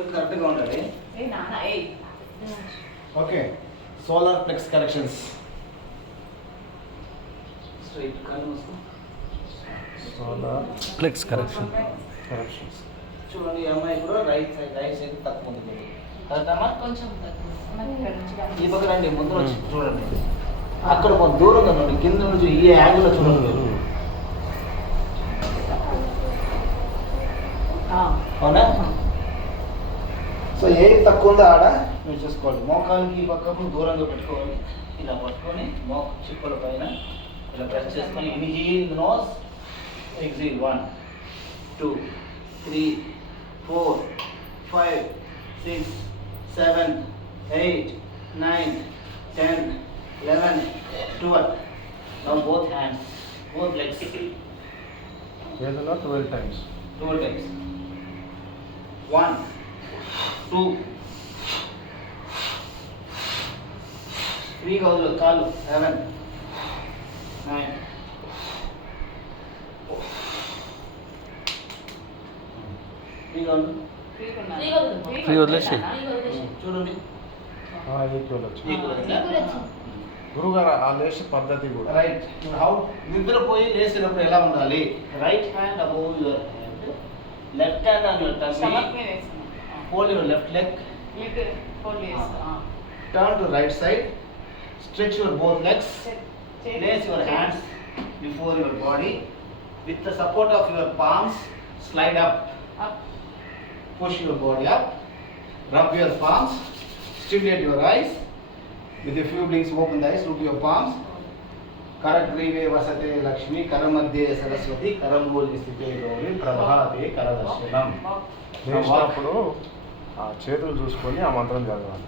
కరెక్ట్గా ఉండాలి. Okay, solar plexus corrections. Straight కళ్ళు మూసుకో. సోలార్ ప్లెక్స్ కరెక్షన్స్ చూడండి, ఈ అమ్మాయి కూడా రైట్ సైడ్ తక్కువ ఉంది. కరెక్టమ్మా? కొంచెం ఈ పక్క రండి, ముందు వచ్చి చూడండి. అక్కడ కొంచెం దూరంగా ఉండండి, కింద నుంచి ఈ యాంగిల్లో చూడండి. అవునా? సో ఏది తక్కువ ఉందో ఆడ మీరు చూసుకోవాలి. మోకాలకి పక్కకు దూరంగా పెట్టుకోవాలి. ఇలా పట్టుకొని మోక చిప్పల పైన ఇలా ప్రెస్ చేసుకొని inhale nose, ఎక్సీల్. 1 2 3 4 5 6 7 8 9 10 11 12. Now both hands, both legs. ఏదైనా 12 times. 12 times. 1 2 3 కాళ్ళు 7 9 ఫ్రీ వదిలేసి చూడండి. గురుగారు ఆ లేచి పద్ధతి కూడా రైట్. హౌ నిద్రపోయి లేచినప్పుడు ఎలా ఉండాలి? Right hand above your head, left hand on your tummy, fold your left leg, turn to right side, stretch your both legs, place your hands before your body, with the support of your palms slide up, push your body up, rub your palms, stimulate your eyes, with a few blinks open the eyes, look your palms. करग्रीवे वसते लक्ष्मी, करमध्ये सरस्वती, करमूले स्थिते गौरी, ప్రభాతే కరదర్శనం. లేచినప్పుడు ఆ చేతులు చూసుకొని ఆ మంత్రం చదవాలి.